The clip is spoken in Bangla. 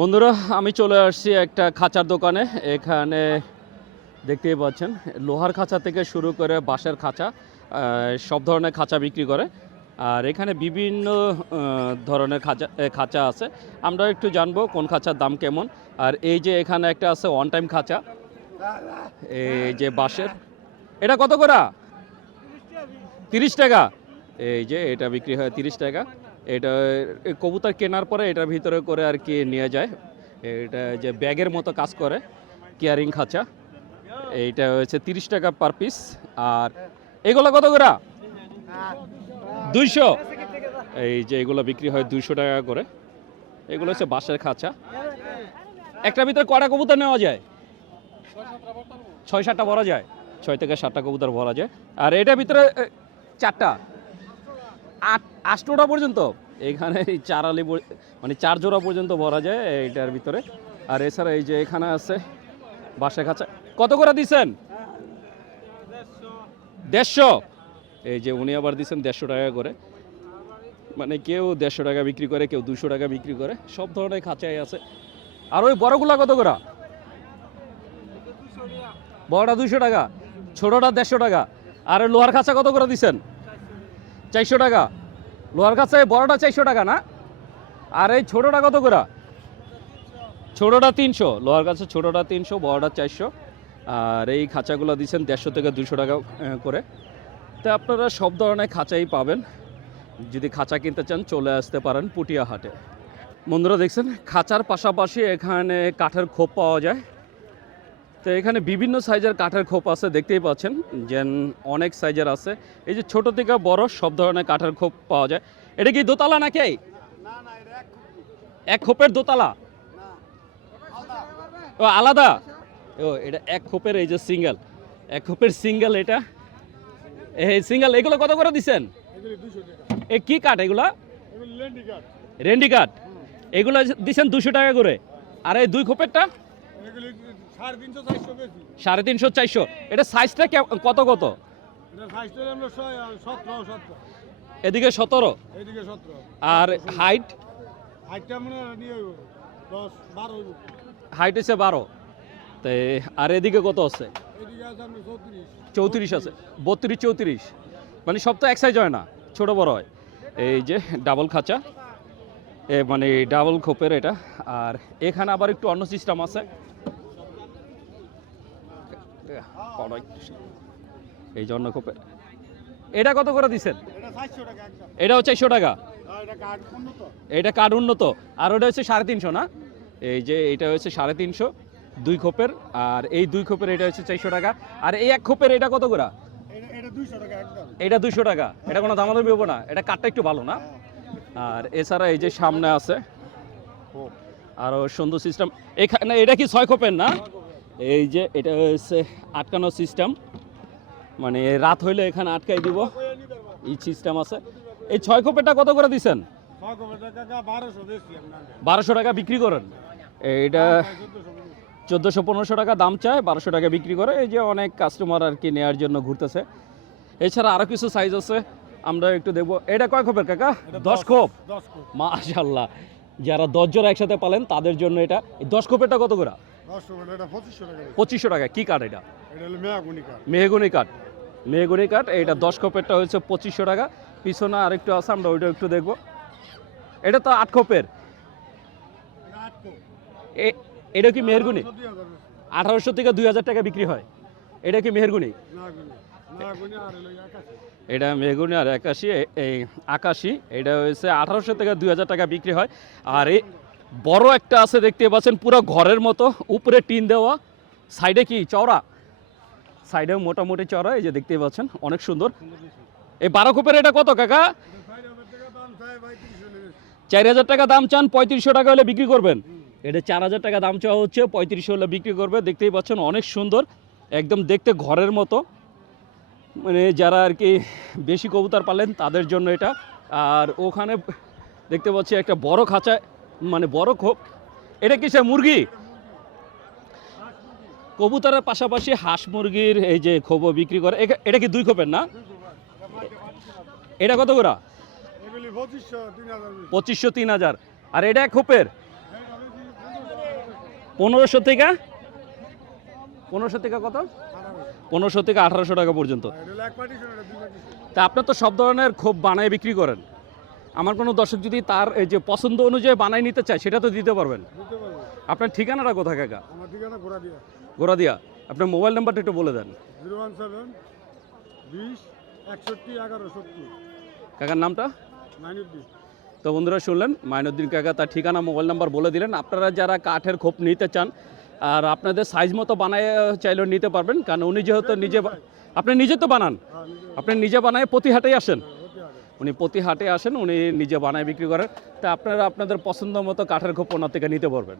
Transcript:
বন্ধুরা, আমি চলে আসছি একটা খাঁচার দোকানে। এখানে দেখতেই পাচ্ছেন, লোহার খাঁচা থেকে শুরু করে বাঁশের খাঁচা সব ধরনের খাঁচা বিক্রি করে। আর এখানে বিভিন্ন ধরনের খাঁচা খাঁচা আছে। আমরা একটু জানব কোন খাঁচার দাম কেমন। আর এই যে এখানে একটা আছে ওয়ান টাইম খাঁচা, এই যে বাঁশের। এটা কত করে? তিরিশ টাকা। এই যে এটা বিক্রি হয় তিরিশ টাকা। এটা কবুতর কেনার পরে এটার ভিতরে করে আর কি নিয়ে যায়। এটা যে ব্যাগের মতো কাজ করে, কেয়ারিং খাঁচা। এইটা হচ্ছে তিরিশ টাকা পার পিস। আর এগুলো কত করে? দুইশো। এই যে এগুলো বিক্রি হয় দুইশো টাকা করে। এগুলো হচ্ছে বাঁশের খাঁচা। একটা ভিতরে কটা কবুতর নেওয়া যায়? ছয় সাতটা ভরা যায়। ছয় থেকে সাতটা কবুতর ভরা যায়। আর এটার ভিতরে চারটা। আট আষ্টটা পর্যন্ত? এখানে এই চার আলি মানে চার জোড়া পর্যন্ত ভরা যায় এইটার ভিতরে। আর এছাড়া এই যে এখানে আছে বাসা খাঁচা। কত করে দিছেন? দেড়শো। এই যে উনি আবার দিচ্ছেন দেড়শো টাকা করে। মানে কেউ দেড়শো টাকা বিক্রি করে, কেউ দুশো টাকা বিক্রি করে। সব ধরনের খাঁচাই আছে। আর ওই বড়গুলা কত করে? বড়টা দুশো টাকা, ছোটটা দেড়শো টাকা। আর লোহার খাঁচা কত করে দিছেন? চারশো টাকা। লোহার এই বড়টা চারশো টাকা না? আর এই ছোটোটা কত করে? ছোটোটা তিনশো। লোহার কাছে ছোটোটা তিনশো, বড়টা চারশো। আর এই খাঁচাগুলো দিচ্ছেন দেড়শো থেকে দুশো টাকা করে। তা আপনারা সব ধরনের খাঁচাই পাবেন। যদি খাঁচা কিনতে চান, চলে আসতে পারেন পুটিয়া হাটে। বন্ধুরা দেখছেন, খাঁচার পাশাপাশি এখানে কাঠের খোপ পাওয়া যায়। তো এখানে বিভিন্ন সাইজের কাঠের খোপ আছে, দেখতেই পাচ্ছেন। যে অনেক সাইজের আছে। এই যে ছোট থেকে বড় সব ধরনের কাঠের খোপ পাওয়া যায়। এটা কি দোতলা নাকি? এক খোপের দোতলা? ও, আলাদা? ও, এটা এক খোপের এই যে সিঙ্গেল। এক খোপের সিঙ্গেল এটা। এই সিঙ্গেল, এগুলো কত করে দিচ্ছেন এ কি কাঠ এগুলা? রেন্ডি কাঠ। এগুলো দিচ্ছেন দুশো টাকা করে। আর এই দুই খোপেরটা? সাড়ে তিনশো চারশো এটা সাইজটা কত কত? এদিকে সতেরো? আর হাইট হাইট হচ্ছে বারো তো আর এদিকে কত আছে? চৌত্রিশ। আছে। বত্রিশ চৌত্রিশ। মানে সব তো এক সাইজ হয় না ছোট বড় হয়। এই যে ডাবল খাঁচা। এ মানে ডাবল খোপের এটা। আর এখানে আবার একটু অন্য সিস্টেম আছে। এই যে অন্য খোপের এটা কত করে দিছেন? এটা হচ্ছে চারশো টাকা? এটা কাঠ উন্নত। কার্ড উন্নত। আর ওটা হচ্ছে সাড়ে তিনশো না? এই যে এটা হচ্ছে সাড়ে তিনশো দুই খোপের আর এই দুই খোপের এটা হচ্ছে চারশো টাকা। আর এই এক খোপের এটা কত করে? এটা দুইশো টাকা এটা দুশো টাকা। এটা কোনো দামাদামি হব না। এটা কাঠটা একটু ভালো না? আর এছাড়া এই যে সামনে আছে। আরও সুন্দর সিস্টেম এখানে এটা কি ছয় খোপের না? এই যে এটা হচ্ছে আটকানো সিস্টেম মানে রাত হইলে এখানে আটকাই দিব। এই সিস্টেম আছে। এই ছয় খোপেরটা কত করে টাকা বারোশো টাকা বিক্রি করেন। এইটা চোদ্দশো পনেরোশো। টাকা দাম চায় বারোশো টাকা বিক্রি করে। এই যে অনেক কাস্টমার আর কি নেওয়ার জন্য ঘুরতেছে। এছাড়া আরও কিছু সাইজ আছে আমরা একটু দেখব। এটা কয় খোপের কাকা? দশ খোপ? মাশাল্লাহ যারা দশ জন একসাথে পালেন তাদের জন্য এটা। দশ খোপেরটা কত করে? এটা পঁচিশশো টাকা কি কাঠ এটা? এটা মেহগুনি কাঠ মেহগুনি কাঠ এইটা দশ খোপেরটা হচ্ছে পঁচিশশো টাকা। পিছনে আরেকটু আছে আমরা ওইটা একটু দেখব। এটা তো আট খোপের এটা এটা কি মেহরগুনি। আঠারোশো থেকে দুই হাজার টাকা বিক্রি হয়। এটা কি মেহরগুনি? আর এটা মেগুনি আর একাশি এই আকাশি এটা হয়েছে আঠারোশো থেকে দুই হাজার টাকা বিক্রি হয়। আর এই বড় একটা আছে দেখতে পাচ্ছেন, পুরো ঘরের মতো, উপরে টিন দেওয়া। সাইডে কি চওড়া? সাইডে মোটামুটি চওড়া, এই যে দেখতে পাচ্ছেন, অনেক সুন্দর। এই বারো কোপের এটা কত, কাকা? চার হাজার টাকা দাম চান, পঁয়ত্রিশশো টাকা হলে বিক্রি করবেন। এটা চার হাজার টাকা দাম চাওয়া হচ্ছে, পঁয়ত্রিশশো হলে বিক্রি করবে। দেখতেই পাচ্ছেন, অনেক সুন্দর, একদম দেখতে ঘরের মতো। মানে যারা আর কি বেশি কবুতর পালেন, তাদের জন্য এটা। আর ওখানে দেখতে পাচ্ছি একটা বড় খাঁচা মানে বড় খোপ এটা কিসে মুরগি? কবুতরের পাশাপাশি হাঁস মুরগির এই যে খোপও বিক্রি করে। এটা কি দুই খোপের না? এটা কত করে? পঁচিশশো তিন হাজার। আর এটা এক খোপের? পনেরোশো থেকে? পনেরোশো থেকে কত? পনেরোশো থেকে আঠারোশো টাকা পর্যন্ত। তা আপনার তো সব ধরনের খোপ বানায় বিক্রি করেন। আমার কোনো দর্শক যদি তার এই যে পছন্দ অনুযায়ী বানাই নিতে চায় সেটা তো দিতে পারবেন। আপনার ঠিকানাটা কোথায় কাকা? আমার ঠিকানা গোড়া দিয়া আপনার মোবাইল নাম্বারটা একটু বলে দেন। জিরো ওয়ান সেভেন বিশ একষট্টি এগারো সত্তর। কাকার নামটা? তো বন্ধুরা শুনলেন মাইনুদ্দিন কাকা তার ঠিকানা মোবাইল নাম্বার বলে দিলেন। আপনারা যারা কাঠের খোপ নিতে চান আর আপনাদের সাইজ মতো বানায় চাইলেও নিতে পারবেন কারণ উনি যেহেতু নিজে আপনি নিজে তো বানান। হ্যাঁ আপনি নিজে বানায় প্রতি হাটেই আসেন। উনি প্রতি হাটে আসেন, উনি নিজে বানায় বিক্রি করেন। তা আপনারা আপনাদের পছন্দ মতো কাঠের খোপ ওনার থেকে নিতে পারবেন।